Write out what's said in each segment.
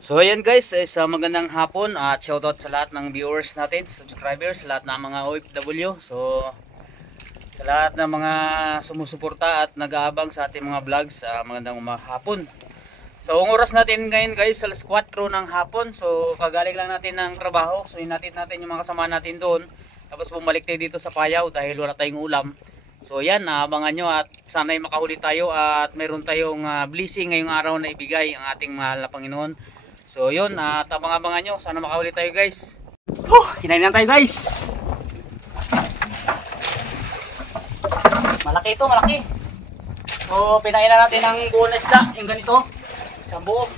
So ayan guys, sa magandang hapon at shoutout sa lahat ng viewers natin, subscribers, lahat ng mga OFW. So sa lahat ng mga sumusuporta at nag-aabang sa ating mga vlogs, magandang hapon. So ang oras natin ngayon guys, alas 4 ng hapon. So kagaling lang natin ng trabaho. So hinatid natin yung mga kasama natin doon. Tapos bumalik tayo dito sa Payaw dahil wala tayong ulam. So yan, abangan nyo at sana'y makahuli tayo at mayroon tayong blessing ngayong araw na ibigay ang ating mahal na Panginoon. So yun, at abang-abangan nyo, sana makahuli tayo guys. Kinain na tayo guys. Malaki ito, malaki. So pinain na natin ang buo na isda, yung ganito, isang buo.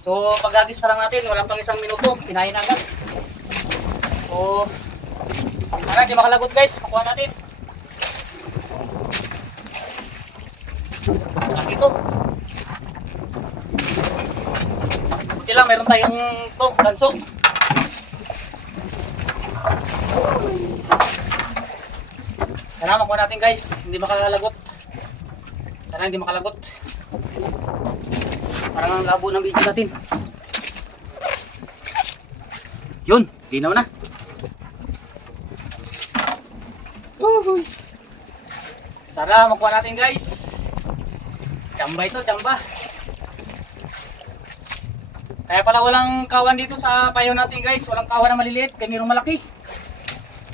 So pagagis pa lang natin, walang pang isang minuto, pinain na agad. So sana di makalagot guys, makuha natin. Malaki ito. Buti lang, meron tayong ganso. Sana makuha natin guys, hindi makalagot. Sana hindi makalagot. Parang ang labo ng video natin. Yun, linaw na. Sana makuha natin guys. Tsamba ito, tsamba. Kaya pala walang kawan dito sa Payaw natin guys. Walang kawan na maliliit, kaya mayroong malaki.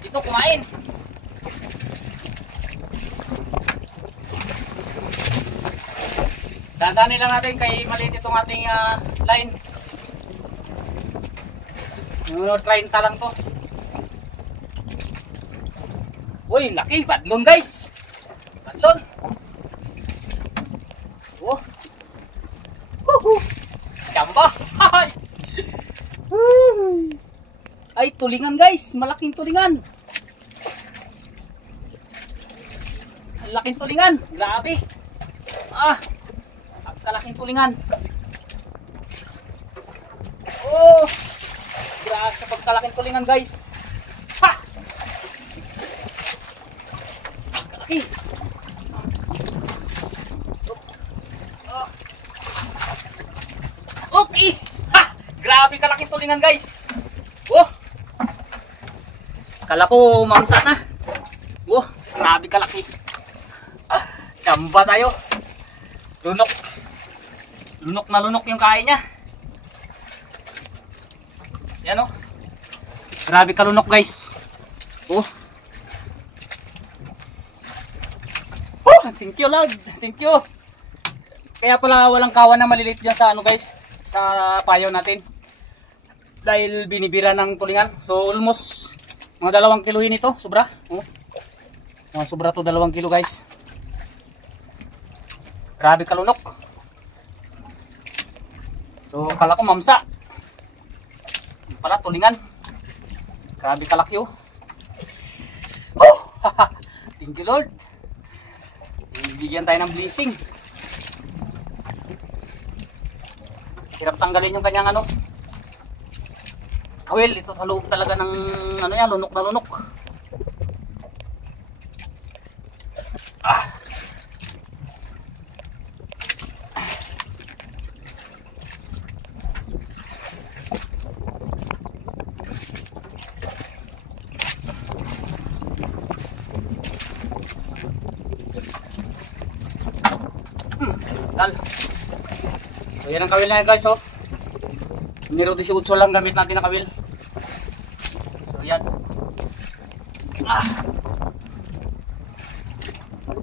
Dito kumain. Dandanin lang natin kay maliit itong ating line. Yung 30 lang to. Uy, laki, badlon guys. Badlon. Oh. Gamba. Ay, tulingan guys, malaking tulingan. Laking tulingan, grabe. Kalaking tulingan. Oh, grabe sa pagkalaking tulingan guys. Ha! Kalaki. Okay. Ha! Grabe kalaking tulingan guys. Oh. Kala ko mamsa na. Oh, grabe kalaki. Tsamba tayo. Lunok. Lunok na lunok yung kain niya. Yan oh. Grabe kalunok guys. Oh. Oh, thank you Lord. Thank you. Kaya pala walang kawan na maliliit dyan sa ano guys, sa Payaw natin. Dahil binibira ng tulingan. So almost mga 2 kiloin ito, sobra. Oh. Mga sobra to 2 kilo guys. Grabe kalunok. So kala ko mamsa. Pala tulingan. Grabe kalaki oh. Oh! Thank you Lord. Bigyan tayo ng blessing. Hirap tanggalin yung kanyang ano. Kawil, ito sa loob talaga ng ano yan, lunok na lunok. Dal. So yan ang kawil na guys oh. Niro 18 lang gamit natin na kawil. So yan.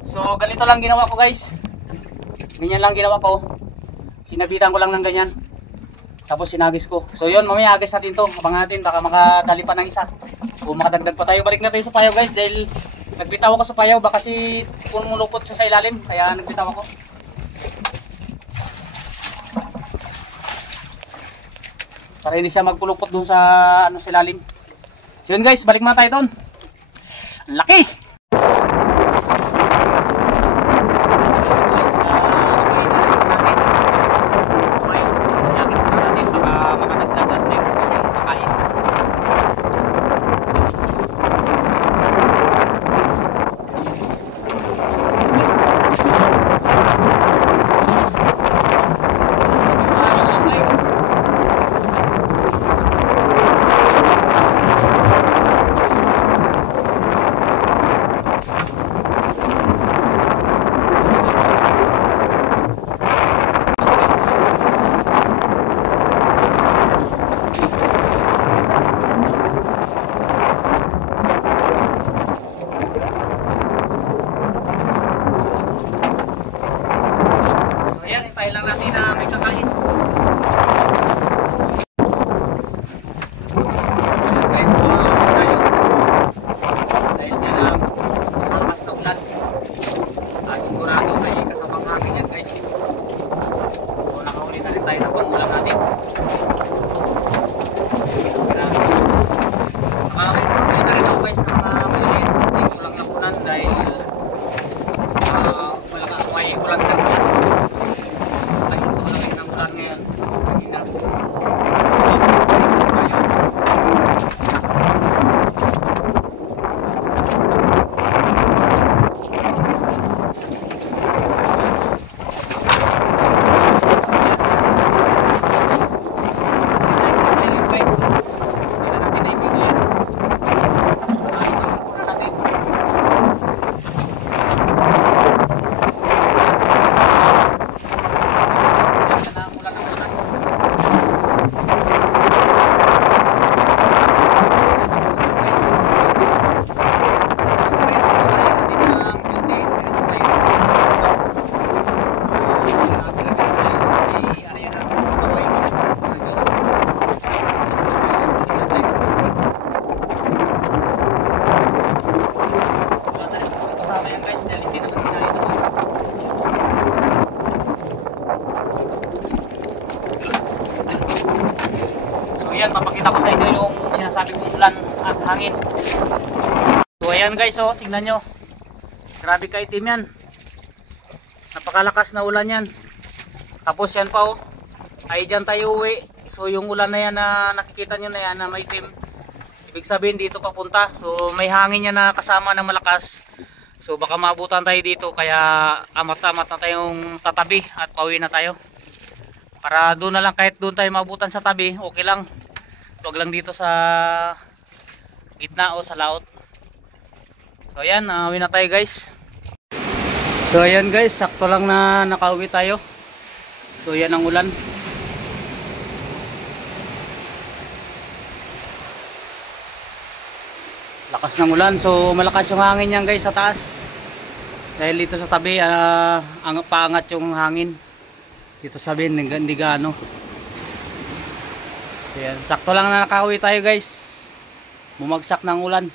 So ganito lang ginawa ko guys. Ganyan lang ginawa ko. Sinabitan ko lang ng ganyan. Tapos sinagis ko. So yun, mamaya agis natin to. Abangan natin, baka makadali pa ng isa. O makadagdag pa tayo. Balik na tayo sa Payaw guys. Dahil nagbitaw ako sa Payaw. Baka si pumulupot siya sa ilalim. Kaya nagbitaw ako. Para hindi siya magpulupot doon sa ano sa ilalim. So yun guys, balik muna tayo doon. Laki! yan, papakita ko sa inyo yung sinasabi kong ulan at hangin. So ayan guys, oh, tingnan nyo. Grabe kaitim yan. Napakalakas na ulan yan. Tapos yan pa, oh, ay dyan tayo uwi. So yung ulan na yan na nakikita nyo na yan na may itim, ibig sabihin dito papunta. So may hangin yan na kasama ng malakas. So baka maabutan tayo dito, kaya amat-amat na tayong tatabi at pauwi na tayo. Para doon na lang, kahit doon tayo maabutan sa tabi, okay lang. Huwag lang dito sa gitna o sa laot. So ayan, uwi na tayo guys. So ayan guys, sakto lang na nakauwi tayo. So yan ang ulan. Lakas ng ulan, so malakas yung hangin yan guys sa taas. Dahil dito sa tabi, paangat yung hangin. Dito sabihin, hindi gaano. Ayan, sakto lang na nakauwi tayo guys. Bumagsak ng ulan.